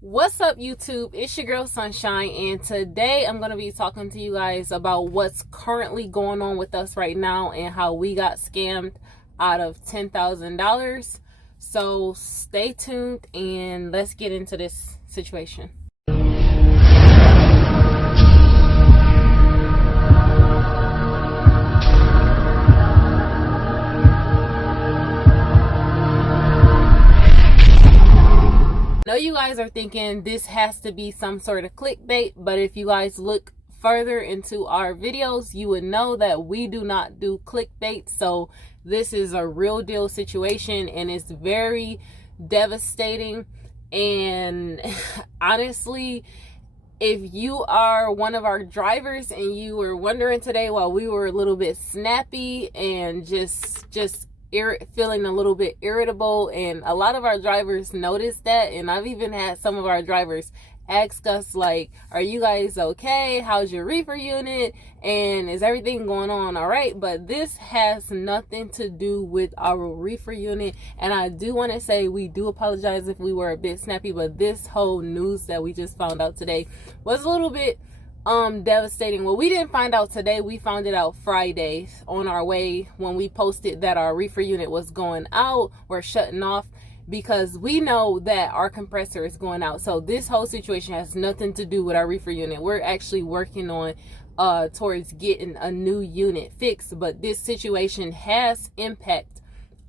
What's up, YouTube? It's your girl Sunshine, and today I'm going to be talking to you guys about what's currently going on with us right now and how we got scammed out of $10,000. So stay tuned and let's get into this situation. I know you guys are thinking this has to be some sort of clickbait, but if you guys look further into our videos, you would know that we do not do clickbait. So this is a real deal situation and it's very devastating. And honestly, if you are one of our drivers and you were wondering today why we were a little bit snappy and just feeling a little bit irritable, and a lot of our drivers noticed that, and I've even had some of our drivers ask us like, are you guys okay? How's your reefer unit? And is everything going on all right? But this has nothing to do with our reefer unit, and I do want to say we do apologize if we were a bit snappy, but this whole news that we just found out today was a little bit devastating. Well, we didn't find out today, we found it out Friday on our way when we posted that our reefer unit was going out. We're shutting off because we know that our compressor is going out. So this whole situation has nothing to do with our reefer unit. We're actually working on towards getting a new unit fixed, but this situation has impact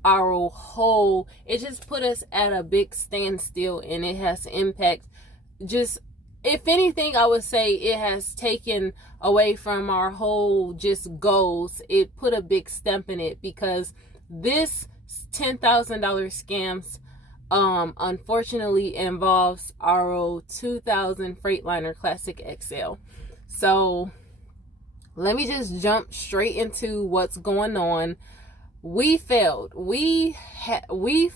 our whole, it just put us at a big standstill, and it has impact, just, if anything, I would say it has taken away from our whole just goals. It put a big stamp in it because this $10,000 scams unfortunately involves our 2000 Freightliner Classic XL. So let me just jump straight into what's going on. We failed. We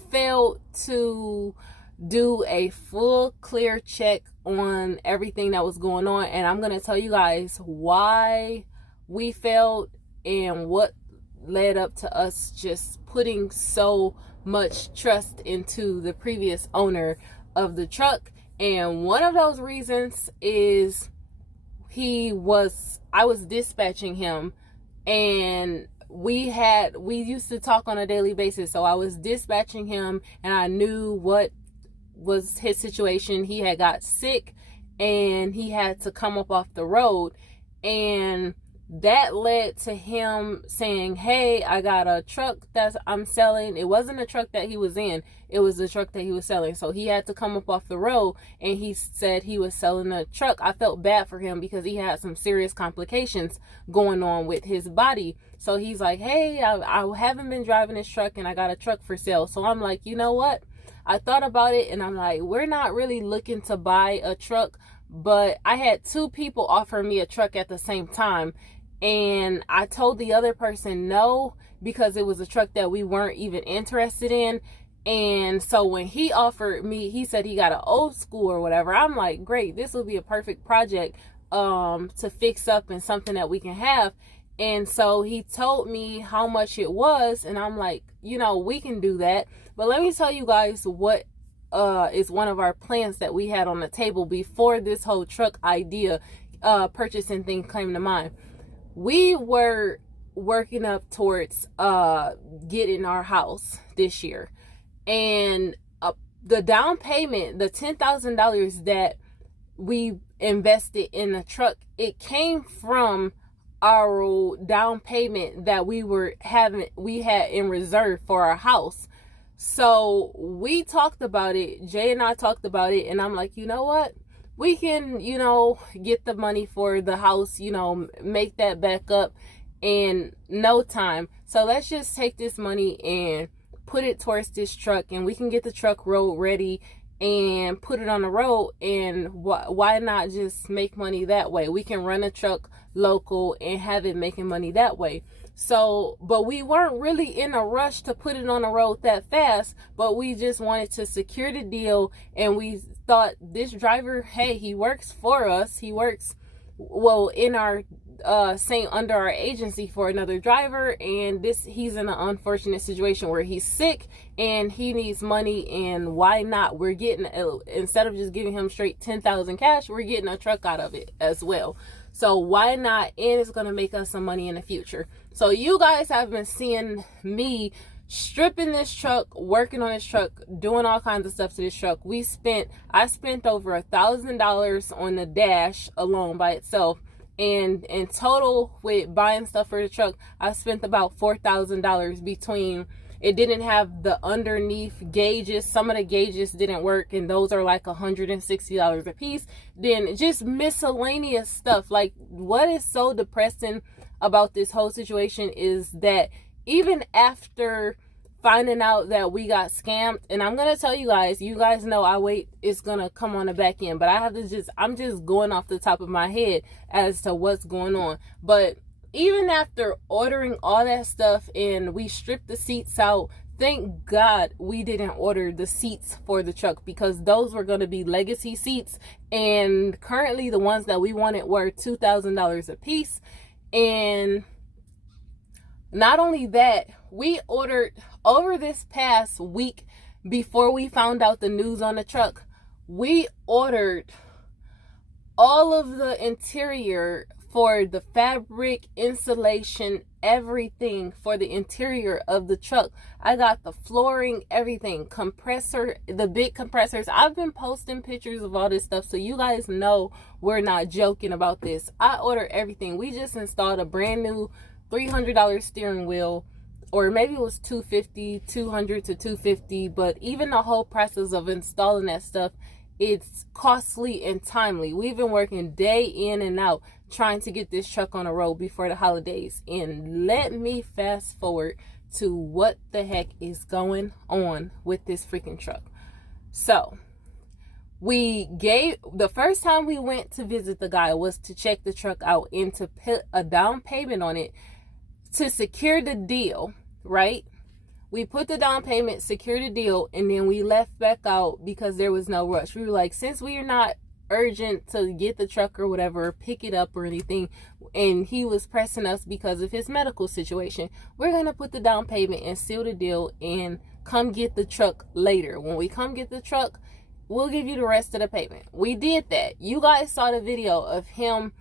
failed to do a full clear check on everything that was going on, and I'm going to tell you guys why we failed and what led up to us just putting so much trust into the previous owner of the truck. And one of those reasons is I was dispatching him, and we used to talk on a daily basis, so I was dispatching him and I knew what was his situation. He had got sick and he had to come up off the road, and that led to him saying, hey, I got a truck that I'm selling. It wasn't a truck that he was in, it was the truck that he was selling. So he had to come up off the road, and he said he was selling a truck. I felt bad for him because he had some serious complications going on with his body. So he's like, hey, I haven't been driving this truck and I got a truck for sale. So I'm like, you know what? I thought about it and I'm like, we're not really looking to buy a truck, but I had two people offer me a truck at the same time. And I told the other person no, because it was a truck that we weren't even interested in. And so when he offered me, he said he got an old school or whatever. I'm like, great, this will be a perfect project to fix up and something that we can have. And so he told me how much it was, and I'm like, you know, we can do that. But let me tell you guys what is one of our plans that we had on the table before this whole truck idea purchasing thing came to mind. We were working up towards getting our house this year, and the down payment, the $10,000 that we invested in the truck, it came from our down payment that we had in reserve for our house. So we talked about it, Jay and I talked about it, and I'm like, you know what, we can, you know, get the money for the house, you know, make that back up in no time. So let's just take this money and put it towards this truck, and we can get the truck road ready and put it on the road. And why not just make money that way? We can run a truck local and have it making money that way. So, but we weren't really in a rush to put it on the road that fast, but we just wanted to secure the deal. And we thought, this driver, hey, he works for us, he works well, in our same under our agency for another driver, and he's in an unfortunate situation where he's sick and he needs money, and why not, we're getting, instead of just giving him straight 10,000 cash, we're getting a truck out of it as well. So why not? And it's going to make us some money in the future. So you guys have been seeing me stripping this truck, working on this truck, doing all kinds of stuff to this truck. I spent over $1,000 on the dash alone by itself. And in total, with buying stuff for the truck, I spent about $4,000 between, it didn't have the underneath gauges. Some of the gauges didn't work, and those are like $160 a piece. Then just miscellaneous stuff. Like, what is so depressing about this whole situation is that even after finding out that we got scammed, and I'm gonna tell you guys know it's gonna come on the back end, but I'm just going off the top of my head as to what's going on. But even after ordering all that stuff and we stripped the seats out, thank God we didn't order the seats for the truck, because those were going to be legacy seats, and currently the ones that we wanted were $2,000 a piece. And not only that, we ordered over this past week, before we found out the news on the truck, we ordered all of the interior for the fabric, insulation, everything for the interior of the truck. I got the flooring, everything, compressor, the big compressors. I've been posting pictures of all this stuff, so you guys know we're not joking about this. I ordered everything. We just installed a brand new $300 steering wheel, or maybe it was $200 to $250, but even the whole process of installing that stuff, it's costly and timely. We've been working day in and out trying to get this truck on the road before the holidays. And let me fast forward to what the heck is going on with this freaking truck. So the first time we went to visit the guy was to check the truck out and to put a down payment on it to secure the deal, right? We put the down payment, secured the deal, and then we left back out because there was no rush. We were like, since we are not urgent to get the truck or whatever, pick it up or anything, and he was pressing us because of his medical situation, we're going to put the down payment and seal the deal and come get the truck later. When we come get the truck, we'll give you the rest of the payment. We did that. You guys saw the video of him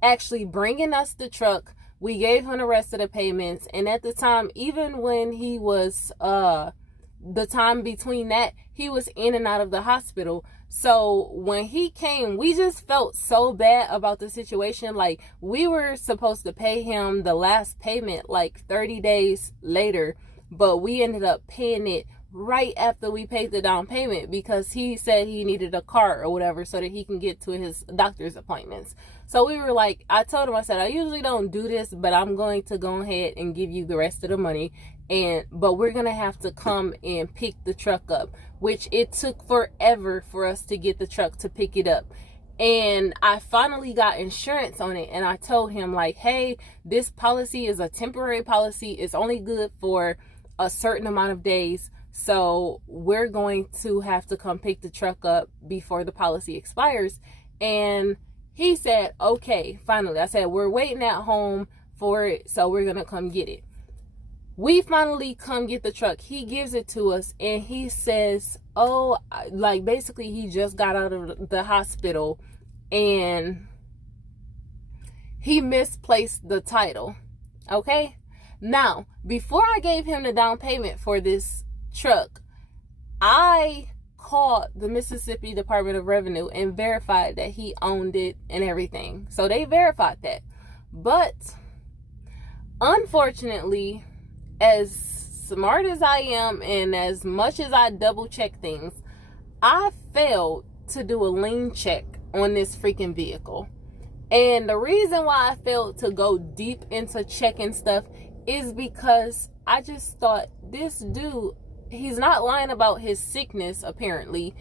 actually bringing us the truck. We gave him the rest of the payments, and at the time, even when he was, the time between that, he was in and out of the hospital. So when he came, we just felt so bad about the situation. Like, we were supposed to pay him the last payment like 30 days later, but we ended up paying it right after we paid the down payment because he said he needed a car or whatever so that he can get to his doctor's appointments. So we were like, I told him, I said, I usually don't do this, but I'm going to go ahead and give you the rest of the money. But we're going to have to come and pick the truck up, which it took forever for us to get the truck to pick it up. And I finally got insurance on it. And I told him, like, hey, this policy is a temporary policy. It's only good for a certain amount of days. So we're going to have to come pick the truck up before the policy expires. And he said, okay, finally. I said, we're waiting at home for it, so we're going to come get it. We finally come get the truck. He gives it to us, and he says, oh, like, basically he just got out of the hospital, and he misplaced the title. Okay? Now, before I gave him the down payment for this truck, I called the Mississippi Department of Revenue and verified that he owned it and everything. So they verified that. But unfortunately, as smart as I am and as much as I double check things, I failed to do a lien check on this freaking vehicle. And the reason why I failed to go deep into checking stuff is because I just thought, this dude, he's not lying about his sickness, apparently.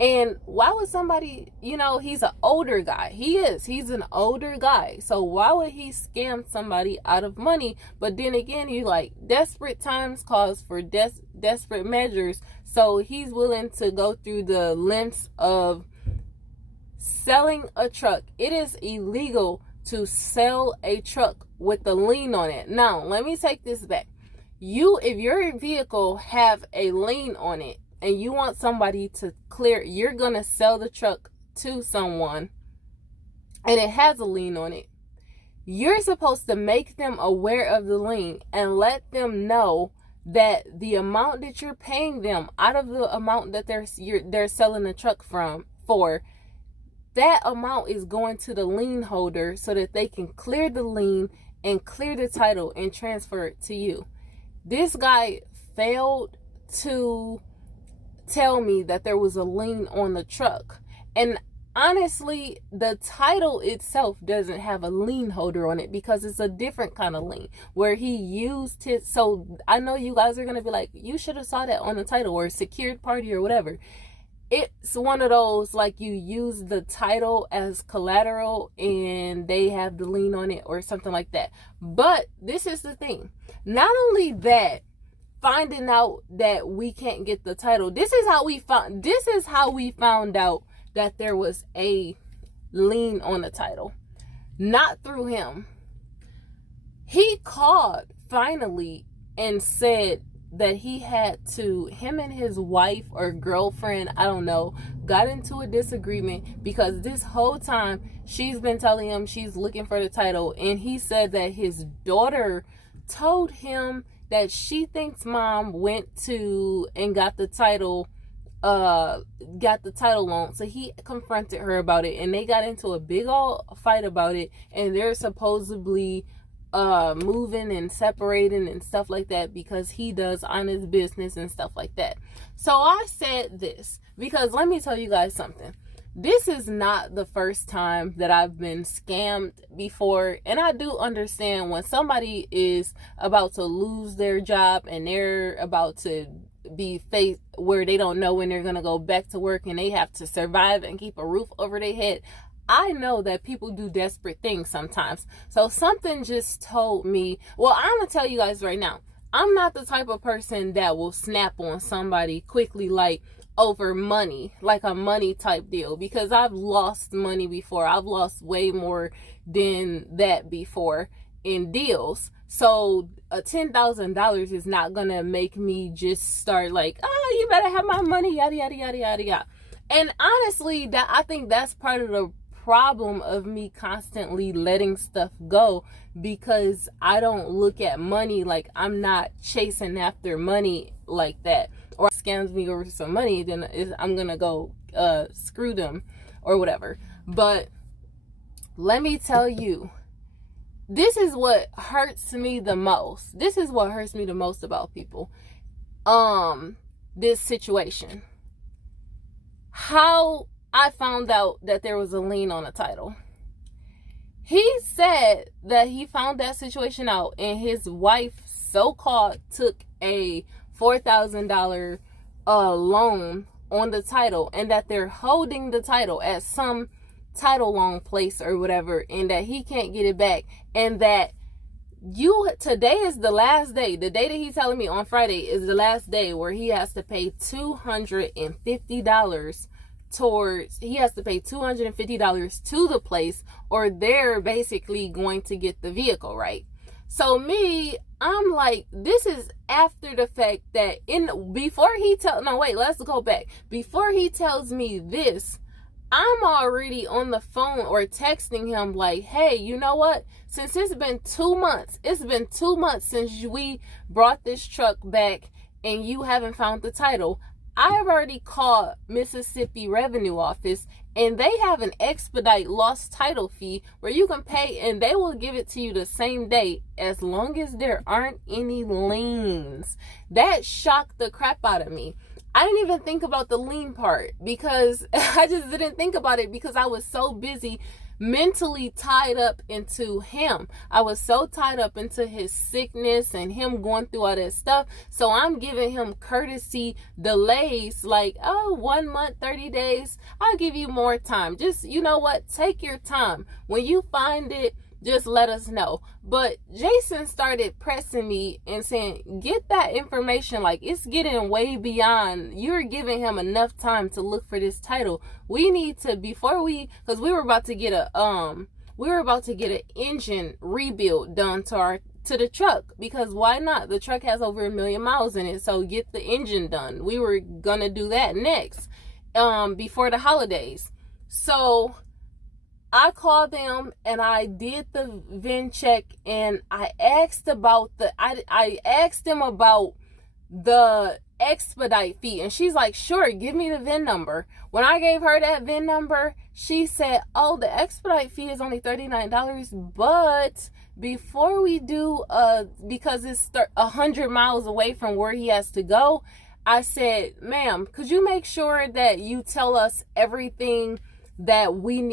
And why would somebody, he's an older guy. He's an older guy. So why would he scam somebody out of money? But then again, you like, desperate times calls for desperate measures. So he's willing to go through the lengths of selling a truck. It is illegal to sell a truck with a lien on it. Now, let me take this back. If your vehicle have a lien on it and you want somebody to clear, you're going to sell the truck to someone and it has a lien on it. You're supposed to make them aware of the lien and let them know that the amount that you're paying them out of the amount that they're selling the truck for, that amount is going to the lien holder so that they can clear the lien and clear the title and transfer it to you. This guy failed to tell me that there was a lien on the truck. And honestly, the title itself doesn't have a lien holder on it because it's a different kind of lien where he used it. So I know you guys are going to be like, you should have saw that on the title or secured party or whatever. It's one of those, like, you use the title as collateral and they have the lien on it or something like that. But this is the thing. Not only that, finding out that we can't get the title. This is how we found out that there was a lien on the title. Not through him. He called finally and said that him and his wife or girlfriend, I don't know, got into a disagreement because this whole time she's been telling him she's looking for the title, and he said that his daughter told him that she thinks mom went to and got the title loan. So he confronted her about it and they got into a big old fight about it, and they're supposedly moving and separating and stuff like that because he does honest business and stuff like that. So I said this because let me tell you guys something. This is not the first time that I've been scammed before, and I do understand when somebody is about to lose their job and they're about to be faced where they don't know when they're going to go back to work and they have to survive and keep a roof over their head. I know that people do desperate things sometimes. So something just told me, well, I'm going to tell you guys right now, I'm not the type of person that will snap on somebody quickly, like over money, like a money type deal, because I've lost money before. I've lost way more than that before in deals. So $10,000 is not going to make me just start like, oh, you better have my money, yada, yada, yada, yada, yada. And honestly, I think that's part of the problem of me constantly letting stuff go, because I don't look at money like, I'm not chasing after money like that. Or scams me over some money, then I'm gonna go screw them or whatever. But let me tell you, this is what hurts me the most. This is what hurts me the most about people. This situation. How I found out that there was a lien on a title. He said that he found that situation out and his wife so-called took a $4,000 loan on the title, and that they're holding the title at some title loan place or whatever, and that he can't get it back, and that today is the last day. The day that he's telling me on Friday is the last day where he has to pay $250 he has to pay $250 to the place, or they're basically going to get the vehicle, right? So I'm like, this is after the fact that let's go back. Before he tells me this, I'm already on the phone or texting him like, hey, you know what? Since it's been 2 months since we brought this truck back and you haven't found the title. I have already called Mississippi Revenue Office, and they have an expedite lost title fee where you can pay and they will give it to you the same day as long as there aren't any liens. That shocked the crap out of me. I didn't even think about the lien part because I just didn't think about it because I was so busy mentally tied up into him. I was so tied up into his sickness and him going through all that stuff. So I'm giving him courtesy delays like, 1 month, 30 days. I'll give you more time. Just, you know what? Take your time. When you find it, just let us know. But Jason started pressing me and saying, get that information. Like, it's getting way beyond, you're giving him enough time to look for this title. We need to, because we were about to get an engine rebuild done to the truck, because why not? The truck has over 1 million miles in it, so get the engine done. We were gonna do that next, before the holidays. So I called them and I did the VIN check, and I asked about I asked them about the expedite fee, and she's like, sure, give me the VIN number. When I gave her that VIN number, she said, oh, the expedite fee is only $39, but before we do, because it's 100 miles away from where he has to go, I said, ma'am, could you make sure that you tell us everything that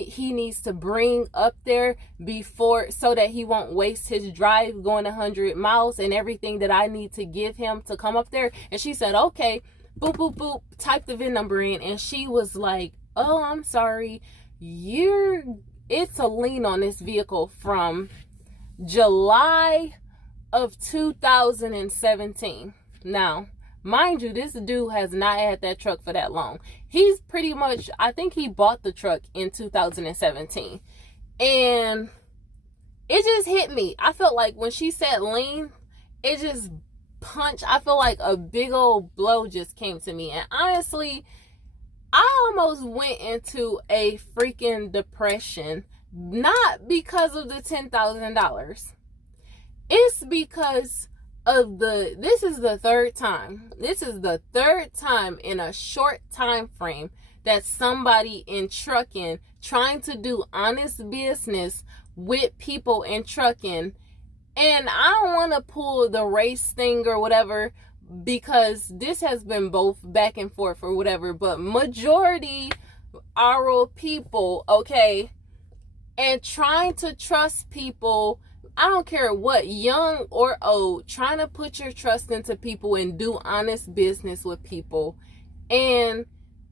he needs to bring up there before, so that he won't waste his drive going 100 miles, and everything that I need to give him to come up there? And she said, okay, boop, boop, boop, type the VIN number in. And she was like, oh, I'm sorry, it's a lien on this vehicle from July of 2017. Now, mind you, this dude has not had that truck for that long. He's pretty much, I think he bought the truck in 2017. And it just hit me. I felt like when she said lean, it just punched. I feel like a big old blow just came to me. And honestly, I almost went into a freaking depression. Not because of the $10,000. It's because of this is the third time in a short time frame that somebody in trucking trying to do honest business with people in trucking. And I don't want to pull the race thing or whatever, because this has been both back and forth or whatever, but majority are people, okay, and trying to trust people, I don't care what, young or old, trying to put your trust into people and do honest business with people. And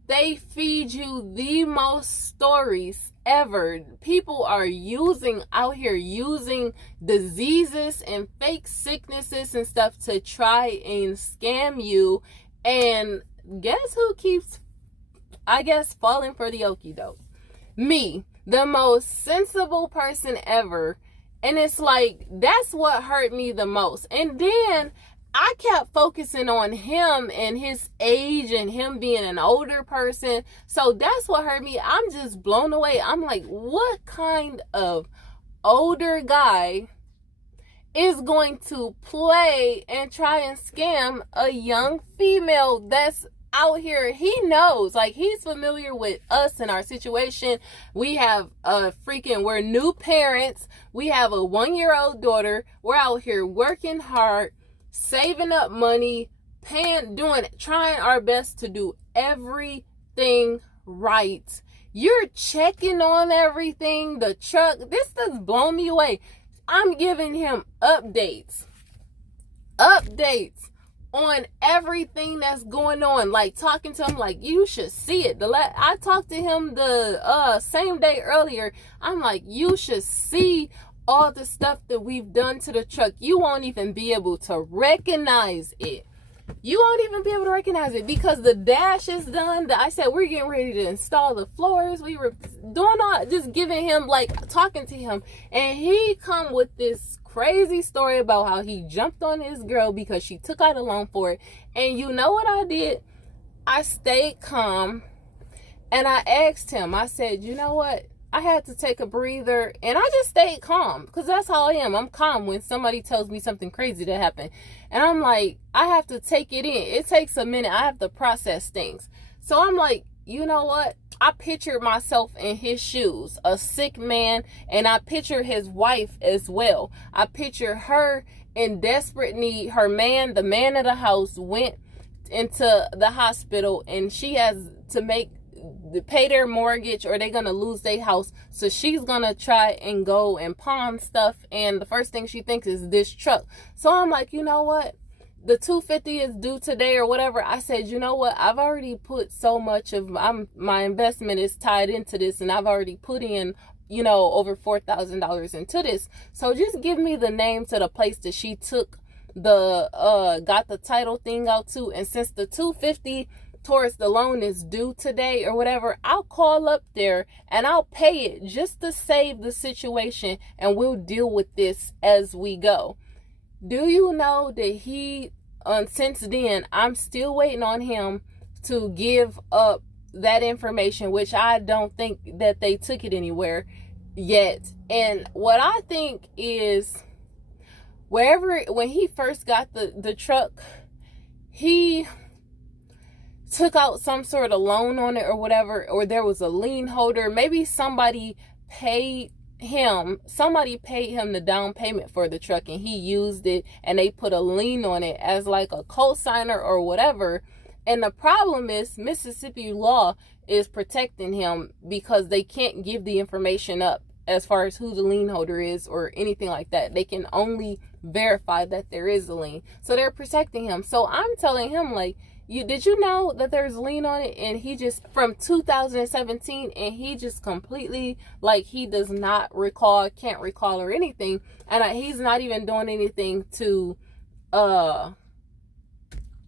they feed you the most stories ever. People are out here using diseases and fake sicknesses and stuff to try and scam you. And guess who keeps, I guess, falling for the okie doke? Me, the most sensible person ever. And it's like, that's what hurt me the most. And then I kept focusing on him and his age and him being an older person. So that's what hurt me. I'm just blown away. I'm like, what kind of older guy is going to play and try and scam a young female that's out here? He knows, like, he's familiar with us and our situation. We have we're new parents. We have a 1-year-old daughter. We're out here working hard, saving up money, trying our best to do everything right. You're checking on everything. The truck, this has blown me away. I'm giving him updates on everything that's going on, like talking to him like, you should see it. I talked to him the same day earlier. I'm like, you should see all the stuff that we've done to the truck. You won't even be able to recognize it. Because the dash is done. I said, we're getting ready to install the floors. We were doing all, just giving him, like, talking to him. And he come with this crazy story about how he jumped on his girl because she took out a loan for it. And you know what I did? I stayed calm. And I asked him, I said, you know what? I had to take a breather, and I just stayed calm, because that's how I am. I'm calm when somebody tells me something crazy that happened. And I'm like, I have to take it in. It takes a minute. I have to process things. So I'm like, you know what? I pictured myself in his shoes, a sick man, and I picture his wife as well. I picture her in desperate need. Her man, the man of the house, went into the hospital, and she has to pay their mortgage, or they're gonna lose their house. So she's gonna try and go and pawn stuff, and the first thing she thinks is this truck. So I'm like, you know what, the $250 is due today or whatever. I said, you know what, I've already put so much of my investment is tied into this, and I've already put in you know, over $4,000 into this. So just give me the name to the place that she took the got the title thing out to, and since the $250 towards the loan is due today or whatever, I'll call up there and I'll pay it just to save the situation, and we'll deal with this as we go. Do you know that he since then I'm still waiting on him to give up that information, which I don't think that they took it anywhere yet. And what I think is, when he first got the truck, he took out some sort of loan on it or whatever, or there was a lien holder. Maybe somebody paid him the down payment for the truck, and he used it, and they put a lien on it as like a co-signer or whatever. And the problem is Mississippi law is protecting him because they can't give the information up as far as who the lien holder is or anything like that. They can only verify that there is a lien. So they're protecting him. So I'm telling him, like, did you know that there's a lien on it? And he just, from 2017, and he just completely, like, he does not recall, can't recall or anything. And he's not even doing anything to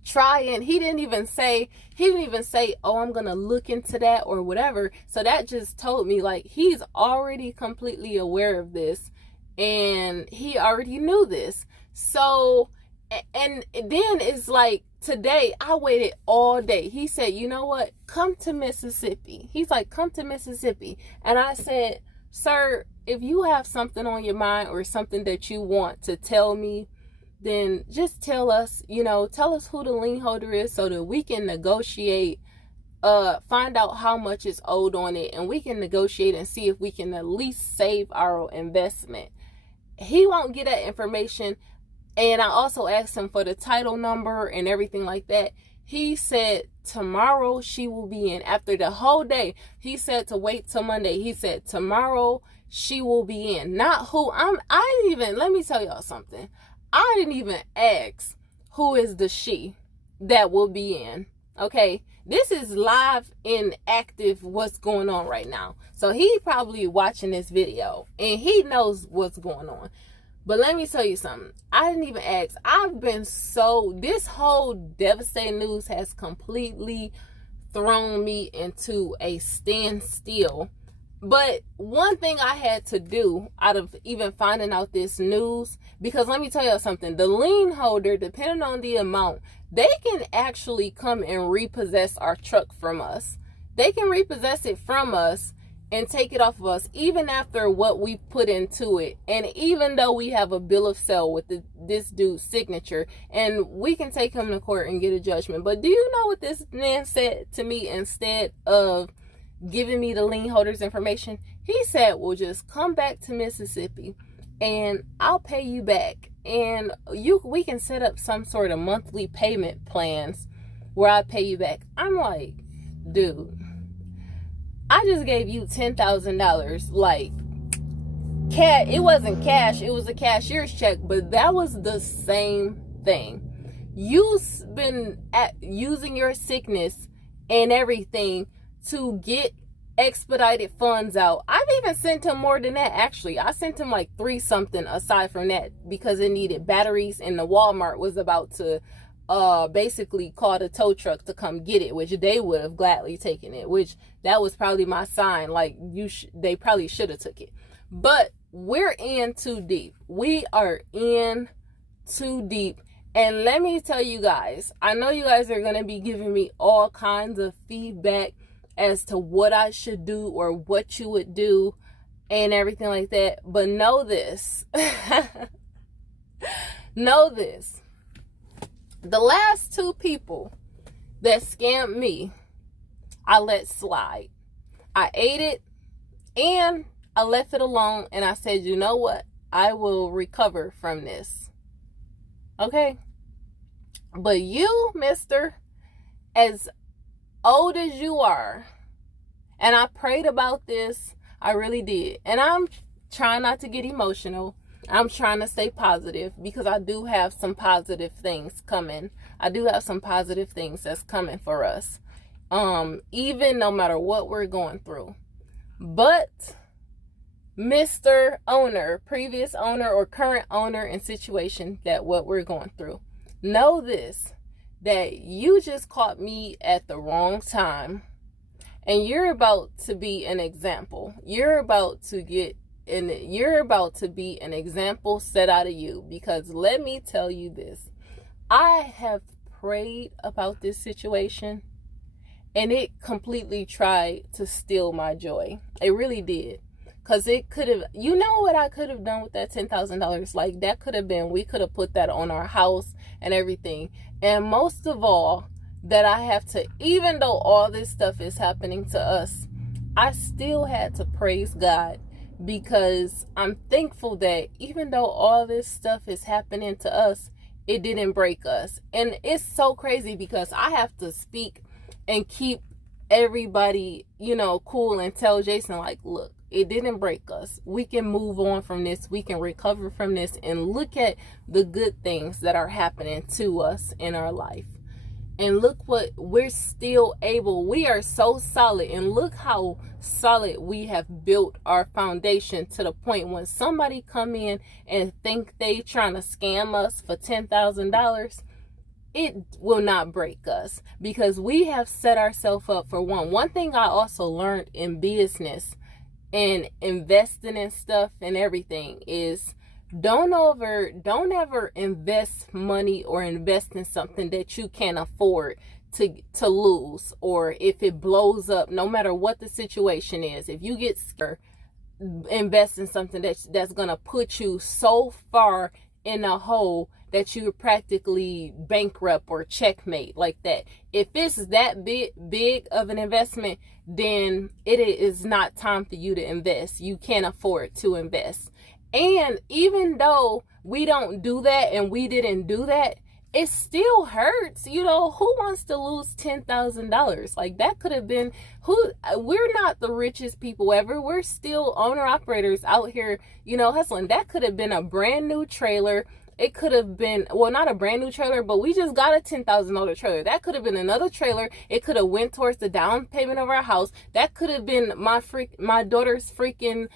try, and he didn't even say, oh, I'm gonna look into that or whatever. So that just told me, like, he's already completely aware of this, and he already knew this. So, and then it's like, today I waited all day. He said, you know what, come to Mississippi. He's like, come to Mississippi. And I said, sir, if you have something on your mind or something that you want to tell me, then just tell us, you know, tell us who the lien holder is so that we can negotiate, find out how much is owed on it, and we can negotiate and see if we can at least save our investment. He won't get that information. And I also asked him for the title number and everything like that. He said tomorrow she will be in. After the whole day, he said to wait till Monday. He said tomorrow she will be in. Not who. Let me tell y'all something. I didn't even ask who is the she that will be in. Okay, this is live and active what's going on right now. So he probably watching this video and he knows what's going on. But let me tell you something. I didn't even ask. This whole devastating news has completely thrown me into a standstill. But one thing I had to do out of even finding out this news, because let me tell you something, the lien holder, depending on the amount, they can actually come and repossess our truck from us. They can repossess it from us and take it off of us, even after what we put into it. And even though we have a bill of sale with this dude's signature, and we can take him to court and get a judgment. But do you know what this man said to me we of giving me the lien holder's information? He said, well, just come back to Mississippi and I'll pay you back, and we can set up some sort of monthly payment plans where I pay you back. I'm like, dude, I just gave you $10,000, like, it wasn't cash, it was a cashier's check, but that was the same thing. You've been using your sickness and everything to get expedited funds out. I've even sent him more than that, actually. I sent him like 3 something aside from that, because it needed batteries, and the Walmart was about to basically call the tow truck to come get it, which they would have gladly taken it, which that was probably my sign, like, they probably should have took it. But we're in too deep. We are in too deep. And let me tell you guys, I know you guys are going to be giving me all kinds of feedback as to what I should do or what you would do and everything like that. But know this. Know this. The last 2 people that scammed me, I let slide. I ate it and I left it alone, and I said, you know what? I will recover from this. Okay? But you, mister, as old as you are, and I prayed about this, I really did. And I'm trying not to get emotional. I'm trying to stay positive, because I do have some positive things coming. I do have some positive things that's coming for us. Even no matter what we're going through. But Mr. Owner, previous owner or current owner and situation that what we're going through. Know this, that you just caught me at the wrong time, and you're about to be an example. You're about to be an example set out of you, because let me tell you this. I have prayed about this situation, and it completely tried to steal my joy. It really did. Because it could have, you know what I could have done with that $10,000? Like, that could have been, we could have put that on our house and everything. And most of all, that I have to, even though all this stuff is happening to us, I still had to praise God, because I'm thankful that even though all this stuff is happening to us, it didn't break us. And it's so crazy, because I have to speak and keep everybody, cool, and tell Jason, like, look, it didn't break us. We can move on from this. We can recover from this and look at the good things that are happening to us in our life. And look what we're still able. We are so solid. And look how solid we have built our foundation, to the point when somebody come in and think they trying to scam us for $10,000, it will not break us, because we have set ourselves up for one. One thing I also learned in business and investing in stuff and everything is, don't ever invest money or invest in something that you can't afford to lose, or if it blows up, no matter what the situation is. If you get scared, invest in something that's gonna put you so far in a hole that you practically bankrupt or checkmate like that. If it's that big of an investment, then it is not time for you to invest. You can't afford to invest. And even though we don't do that and we didn't do that, it still hurts. Who wants to lose $10,000? Like, that could have been we're not the richest people ever. We're still owner operators out here, hustling. That could have been a brand new trailer. It could have been, well, not a brand new trailer, but we just got a $10,000 trailer. That could have been another trailer. It could have went towards the down payment of our house. That could have been my daughter's freaking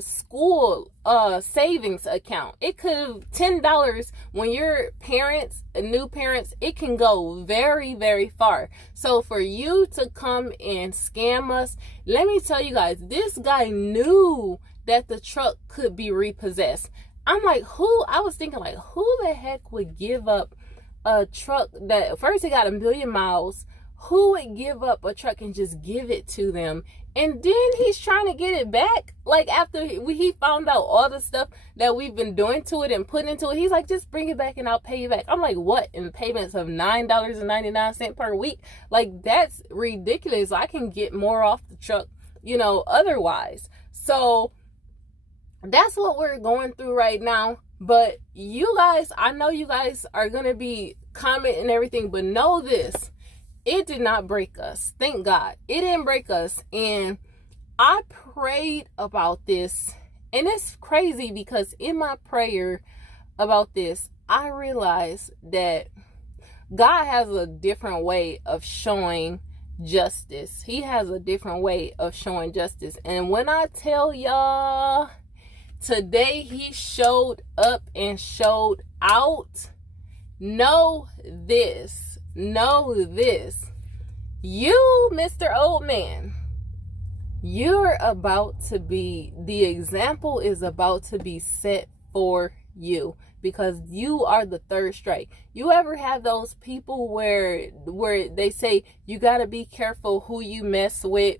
school savings account. It could have $10. When you're new parents, it can go very, very far. So for you to come and scam us, let me tell you guys, this guy knew that the truck could be repossessed. I'm like, I was thinking, like, who the heck would give up a truck that, first, it got 1 million miles. Who would give up a truck and just give it to them? And then he's trying to get it back. Like, after he found out all the stuff that we've been doing to it and putting into it, he's like, just bring it back and I'll pay you back. I'm like, what? In payments of $9.99 per week? Like, that's ridiculous. I can get more off the truck, otherwise. So that's what we're going through right now. But you guys, I know you guys are going to be commenting and everything, but know this. It did not break us. Thank God. It didn't break us. And I prayed about this. And it's crazy, because in my prayer about this, I realized that God has a different way of showing justice. He has a different way of showing justice. And when I tell y'all, today he showed up and showed out, know this. You, Mr. Old Man, you're about to be, the example is about to be set for you, because you are the third strike. You ever have those people where they say you got to be careful who you mess with,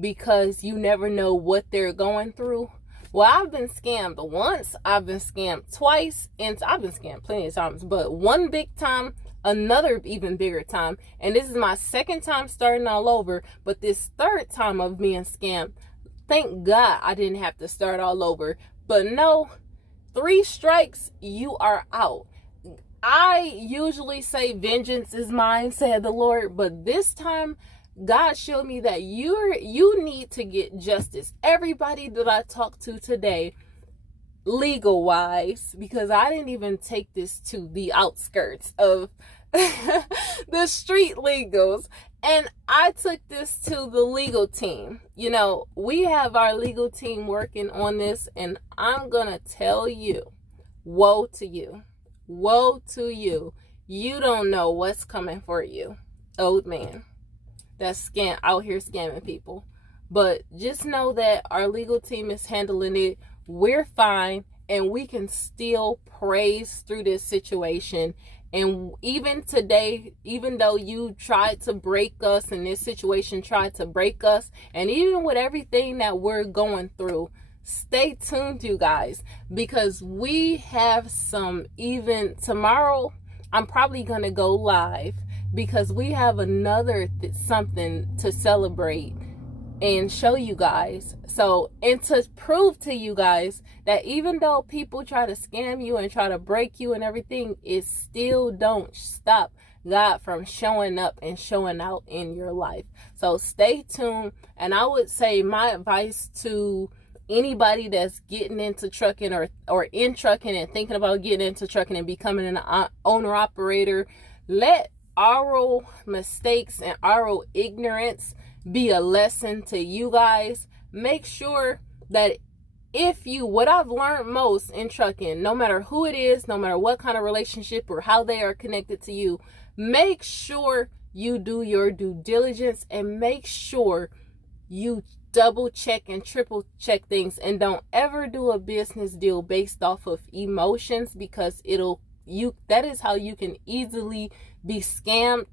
because you never know what they're going through? Well, I've been scammed once, I've been scammed twice, and I've been scammed plenty of times, but one big time, another even bigger time, and this is my second time starting all over. But this third time of being scammed, thank God I didn't have to start all over. But no, 3 strikes, you are out. I usually say vengeance is mine, said the Lord, but this time God showed me that you need to get justice. Everybody that I talked to today, legal wise, because I didn't even take this to the outskirts of the street legals. And I took this to the legal team. You know, we have our legal team working on this, and I'm gonna tell you, woe to you. Woe to you. You don't know what's coming for you, old man. That's out here scamming people. But just know that our legal team is handling it. We're fine, and we can still praise through this situation. And even today, even though you tried to break us and this situation tried to break us, and even with everything that we're going through, stay tuned, you guys, because we have some, even tomorrow, I'm probably going to go live because we have another something to celebrate and show you guys. So, and to prove to you guys that even though people try to scam you and try to break you and everything, it still don't stop God from showing up and showing out in your life. So stay tuned. And I would say my advice to anybody that's getting into trucking or in trucking and thinking about getting into trucking and becoming an owner operator, let our mistakes and our ignorance be a lesson to you guys. Make sure that what I've learned most in trucking, no matter who it is, no matter what kind of relationship or how they are connected to you, make sure you do your due diligence and make sure you double check and triple check things, and don't ever do a business deal based off of emotions, because that is how you can easily be scammed.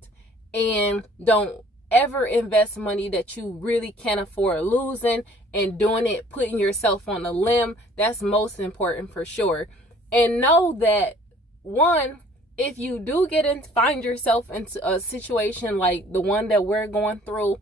And don't ever invest money that you really can't afford losing and doing it, putting yourself on a limb. That's most important for sure. And know that, one, if you do find yourself into a situation like the one that we're going through,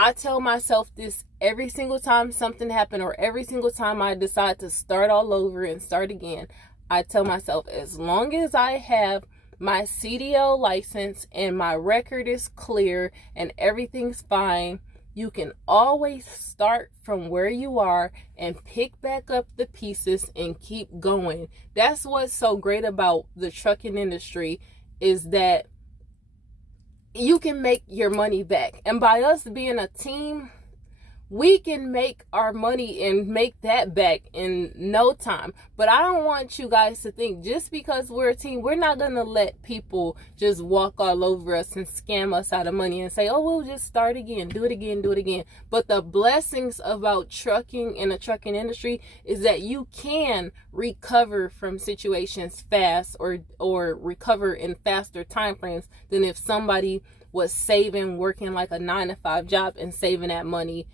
I tell myself this every single time something happens, or every single time I decide to start all over and start again. I tell myself, as long as I have my CDL license and my record is clear and everything's fine, you can always start from where you are and pick back up the pieces and keep going. That's what's so great about the trucking industry, is that you can make your money back. And by us being a team, we can make our money and make that back in no time. But I don't want you guys to think just because we're a team, we're not going to let people just walk all over us and scam us out of money and say, oh, we'll just start again, do it again, do it again. But the blessings about trucking and the trucking industry is that you can recover from situations fast, or recover in faster time frames than if somebody was working like a 9-to-5 job and saving that money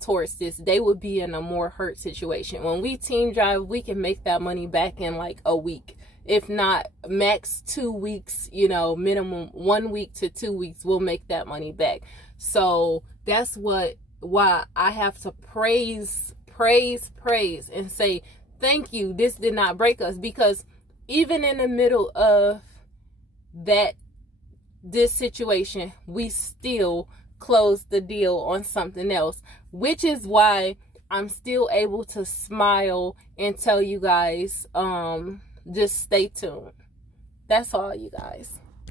towards this. They would be in a more hurt situation. When we team drive, we can make that money back in like a week, if not max 2 weeks, minimum 1 week to 2 weeks, we'll make that money back. So that's why I have to praise and say thank you, this did not break us, because even in the middle of this situation, we still close the deal on something else, which is why I'm still able to smile and tell you guys, just stay tuned. That's all, you guys.